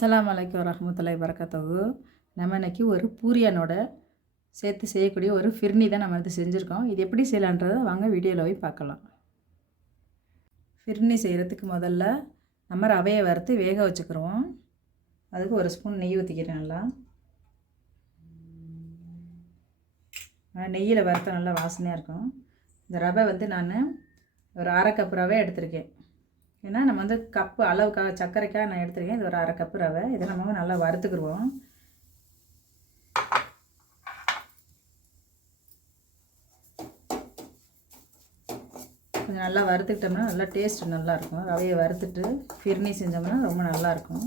அஸ்ஸலாமு அலைக்கும் வரஹ்மத்துல்லாஹி வபரகாத்துஹு. நம்ம இன்றைக்கி ஒரு பூரியானோட சேர்த்து செய்யக்கூடிய ஒரு ஃபிர்னி தான் நம்ம வந்து செஞ்சுருக்கோம். இது எப்படி செய்யலான்றதை வாங்க வீடியோவில் போய் பார்க்கலாம். ஃபிர்னி செய்கிறதுக்கு முதல்ல நம்ம ரவையை வறுத்து வேக வச்சுக்கிடுவோம். அதுக்கு ஒரு ஸ்பூன் நெய் ஊற்றிக்கிறேன். நல்லா நெய்யில் வறுத்த நல்லா வாசனையாக இருக்கும். இந்த ரவை வந்து நான் ஒரு அரை கப் ரவை எடுத்திருக்கேன். ஏன்னா நம்ம வந்து கப்பு அளவுக்காக சர்க்கரைக்காக நான் எடுத்துருக்கேன். இது ஒரு அரை கப்பு ரவை. இதை நம்ம நல்லா வறுத்துக்கிடுவோம். கொஞ்சம் நல்லா வறுத்துக்கிட்டோம்னா நல்லா டேஸ்ட்டு நல்லாயிருக்கும். ரவையை வறுத்துட்டு ஃபிர்னி செஞ்சோம்னா ரொம்ப நல்லாயிருக்கும்.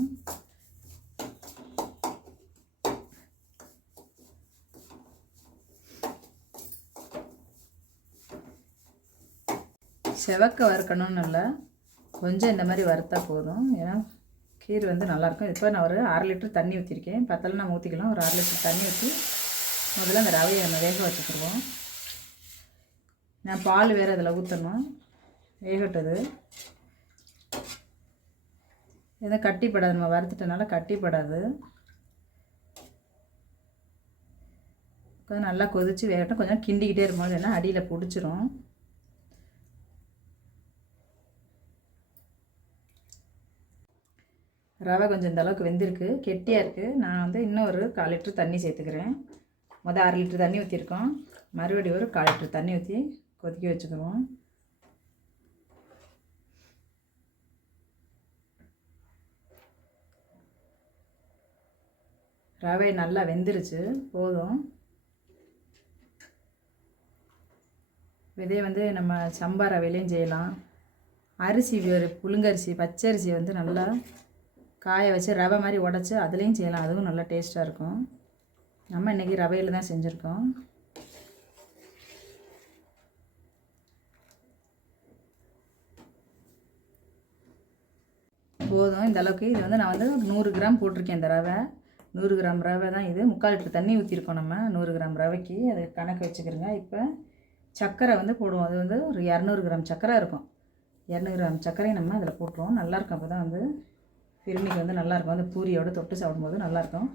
செவக்க வறுக்கணும்னு இல்லை, கொஞ்சம் இந்த மாதிரி வறுத்தா போதும். ஏன்னா கீர் வந்து நல்லாயிருக்கும். இப்போ நான் ஒரு 1/2 லிட்டர் தண்ணி ஊற்றிருக்கேன். பத்தலை நம்ம ஊற்றிக்கலாம். ஒரு 1/2 லிட்டர் தண்ணி ஊற்றி முதல்ல அந்த ரவையை நம்ம வேக வச்சுக்கிடுவோம். நான் பால் வேறு அதில் ஊற்றணும். வேகட்டது எதுவும் கட்டிப்படாது. நம்ம வறுத்துட்டனால கட்டிப்படாது. கொஞ்சம் நல்லா கொதித்து வேகட்டும். கொஞ்சம் கிண்டிக்கிட்டே இருக்கும்போது ஏன்னா அடியில் பிடிச்சிரும். ரவை கொஞ்சம் இந்த அளவுக்கு வெந்திருக்கு, கெட்டியாக இருக்குது. நான் வந்து இன்னும் ஒரு 1/4 லிட்டர் தண்ணி சேர்த்துக்கிறேன். மொதல் 1/2 லிட்டர் தண்ணி ஊற்றிருக்கோம். மறுபடியும் ஒரு 1/4 லிட்டர் தண்ணி ஊற்றி கொதிக்க வச்சுக்குவோம். ரவை நல்லா வெந்துருச்சு, போதும். இதே வந்து நம்ம சம்பா ரவையிலையும் செய்யலாம். அரிசி புழுங்கரிசி பச்சரிசியை வந்து நல்லா காய வச்சு ரவை மாதிரி உடச்சி அதுலேயும் செய்யலாம். அதுவும் நல்லா டேஸ்ட்டாக இருக்கும். நம்ம இன்றைக்கி ரவையில் தான் செஞ்சுருக்கோம். போதும் இந்த அளவுக்கு. இது வந்து நான் வந்து 100 கிராம் போட்டிருக்கேன். இந்த ரவை 100 கிராம் ரவை தான் இது. 3/4 லிட்டர் தண்ணி ஊற்றிருக்கோம். நம்ம 100 கிராம் ரவைக்கு அது கணக்கு வச்சுக்கிறோங்க. இப்போ சர்க்கரை வந்து போடுவோம். அது வந்து ஒரு 200 கிராம் சர்க்கரை இருக்கும். 200 கிராம் சர்க்கரையை நம்ம அதில் போட்டுருவோம். நல்லாயிருக்கும். அப்போ தான் வந்து ஃபிர்னிக்கு வந்து நல்லாயிருக்கும். அந்த பூரியோடு தொட்டு சாப்பிடும்போது நல்லாயிருக்கும்.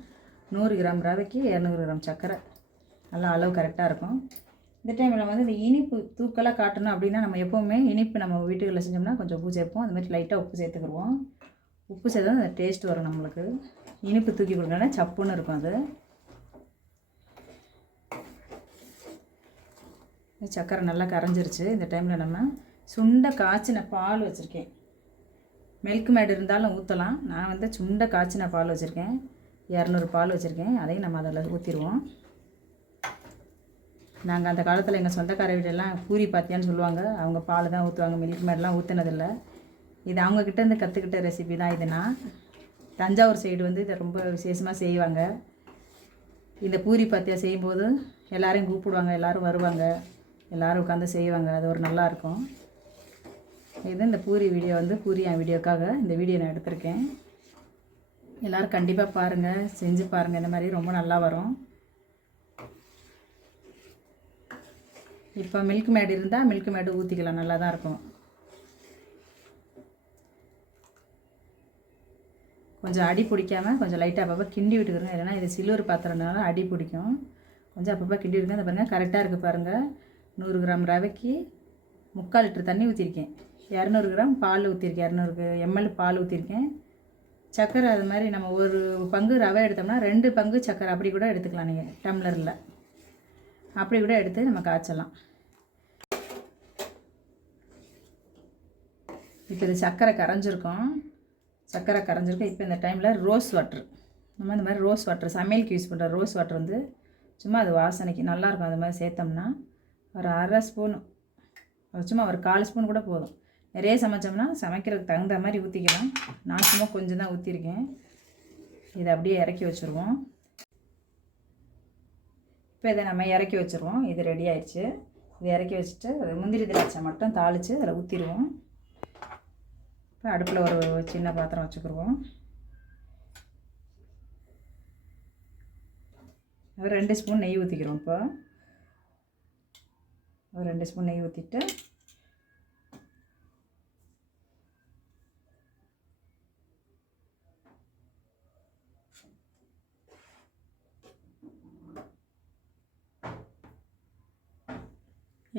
100 கிராம் ரவைக்கு 200 கிராம் சர்க்கரை நல்லா அளவு கரெக்டாக இருக்கும். இந்த டைமில் வந்து இந்த இனிப்பு தூக்கலாக காட்டணும் அப்படின்னா நம்ம எப்போவுமே இனிப்பு நம்ம வீட்டுகளில் செஞ்சோம்னா கொஞ்சம் உப்பு சேர்ப்போம். அந்த மாதிரி லைட்டாக உப்பு சேர்த்துக்கிடுவோம். உப்பு சேர்த்தா அந்த டேஸ்ட் வரும் நம்மளுக்கு. இனிப்பு தூக்கி கொடுக்கணுன்னா சப்புன்னு இருக்கும். அது சர்க்கரை நல்லா கரைஞ்சிருச்சு. இந்த டைமில் நம்ம சுண்டை காய்ச்சின பால் வச்சுருக்கேன். மில்க் மேட் இருந்தாலும் ஊற்றலாம். நான் வந்து சுண்டை காய்ச்சின பால் வச்சுருக்கேன். 200 பால் வச்சுருக்கேன். அதையும் நம்ம அதில் ஊற்றிடுவோம். நாங்கள் அந்த காலத்தில் எங்கள் சொந்தக்கார வீடெல்லாம் பூரி பாத்தியான்னு சொல்லுவாங்க. அவங்க பால் தான் ஊற்றுவாங்க. மில்க் மேட்லாம் ஊற்றினதில்லை. இது அவங்கக்கிட்டேருந்து கற்றுக்கிட்ட ரெசிபி தான். இதுனா தஞ்சாவூர் சைடு வந்து இதை ரொம்ப விசேஷமாக செய்வாங்க. இந்த பூரி பாத்தியா செய்யும்போது எல்லோரையும் கூப்பிடுவாங்க. எல்லோரும் வருவாங்க. எல்லோரும் உட்காந்து செய்வாங்க. அது ஒரு நல்லாயிருக்கும். இது இந்த பூரி வீடியோ வந்து பூரியா வீடியோக்காக இந்த வீடியோ நான் எடுத்திருக்கேன். எல்லோரும் கண்டிப்பாக பாருங்கள், செஞ்சு பாருங்கள். இந்த மாதிரி ரொம்ப நல்லா வரும். இப்போ மில்க் மேட் இருந்தால் மில்க் மேடு ஊற்றிக்கலாம். நல்லா தான் இருக்கும். கொஞ்சம் அடி பிடிக்காமல் கொஞ்சம் லைட்டாக அப்பப்போ கிண்டி விட்டுக்கிறோங்க. இல்லைனா இது சில்வர் பாத்திரம்னால அடி பிடிக்கும். கொஞ்சம் அப்பப்போ கிண்டி விட்டுங்க. இந்த பாருங்கள் கரெக்டாக இருக்குது பாருங்கள். 100 கிராம் ரவைக்கு 3/4 லிட்டர் தண்ணி ஊற்றிருக்கேன். 200 கிராம் பால் ஊற்றிருக்கேன். 200 ml பால் ஊற்றிருக்கேன். சர்க்கரை அது மாதிரி நம்ம ஒரு பங்கு ரவை எடுத்தோம்னா 2 பங்கு சர்க்கரை அப்படி கூட எடுத்துக்கலாம். நீங்கள் டம்ளரில் அப்படி கூட எடுத்து நம்ம காய்ச்சலாம். இப்போ இது சர்க்கரை கரைஞ்சிருக்கும். இப்போ இந்த டைமில் ரோஸ் வாட்ரு, நம்ம இந்த மாதிரி ரோஸ் வாட்ரு சமையலுக்கு யூஸ் பண்ணுற ரோஸ் வாட்ரு வந்து சும்மா அது வாசனைக்கு நல்லாயிருக்கும். அது மாதிரி சேர்த்தோம்னா ஒரு 1/2 ஸ்பூன், சும்மா ஒரு 1/4 ஸ்பூன் கூட போதும். நிறைய சமைச்சோம்னா சமைக்கிறதுக்கு தகுந்த மாதிரி ஊற்றிக்கலாம். நான் சும்மா கொஞ்சம் தான் ஊற்றிருக்கேன். இதை அப்படியே இறக்கி வச்சுருவோம். இப்போ இதை நம்ம இறக்கி வச்சுருவோம். இது ரெடி ஆயிடுச்சு. இதை இறக்கி வச்சுட்டு முந்திரி திராட்சை மட்டும் தாளித்து அதில் ஊற்றிடுவோம். இப்போ அடுப்பில் ஒரு சின்ன பாத்திரம் வச்சுக்கிடுவோம். ஒரு 2 ஸ்பூன் நெய் ஊற்றிக்கிறோம். இப்போ ஒரு 2 ஸ்பூன் நெய் ஊற்றிட்டு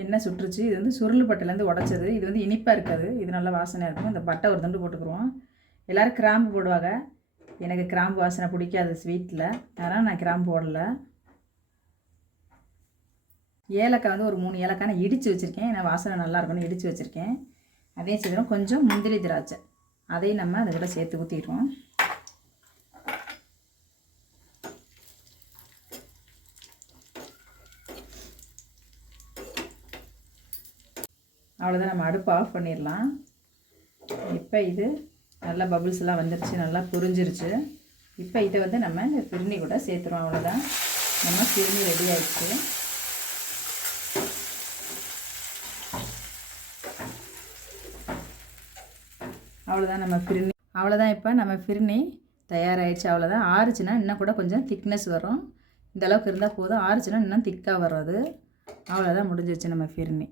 எண்ணெய் சுட்டுருச்சு. இது வந்து சுருள் பட்டையிலேருந்து உடச்சது. இது வந்து இனிப்பாக இருக்காது, இது நல்லா வாசனையாக இருக்கும். இந்த பட்டை ஒரு துண்டு போட்டுக்குருவோம். எல்லோரும் கிராம்பு போடுவாங்க, எனக்கு கிராம்பு வாசனை பிடிக்காது ஸ்வீட்டில், அதனால் நான் கிராம்பு போடலை. ஏலக்காய் வந்து ஒரு 3 ஏலக்காய் நான் இடித்து வச்சுருக்கேன், ஏன்னா வாசனை நல்லாயிருக்கும்னு இடித்து வச்சுருக்கேன். அதையும் சேர்த்துறோம். கொஞ்சம் முந்திரி திராட்சை அதையும் நம்ம அதை கூட சேர்த்து ஊற்றிடுவோம். அவ்வளோதான், நம்ம அடுப்பு ஆஃப் பண்ணிடலாம். இப்போ இது நல்லா பபுள்ஸ்லாம் வந்துருச்சு, நல்லா புரிஞ்சிருச்சு. இப்போ இதை வந்து நம்ம இந்த ஃபிர்னி கூட சேர்த்துருவோம். அவ்வளோதான், நம்ம ஃபிர்னி ரெடி ஆயிடுச்சு. அவ்வளோதான் நம்ம ஃபிர்னி, அவ்வளோதான். இப்போ நம்ம ஃபிர்னி தயாராகிடுச்சு. அவ்வளோதான். ஆறுச்சுன்னா இன்னும் கூட கொஞ்சம் திக்னஸ் வரும். இந்த அளவுக்கு இருந்தால் போதும். ஆறுச்சுன்னா இன்னும் திக்காக வரும் அது. அவ்வளோதான், முடிஞ்சிருச்சு நம்ம ஃபிர்னி.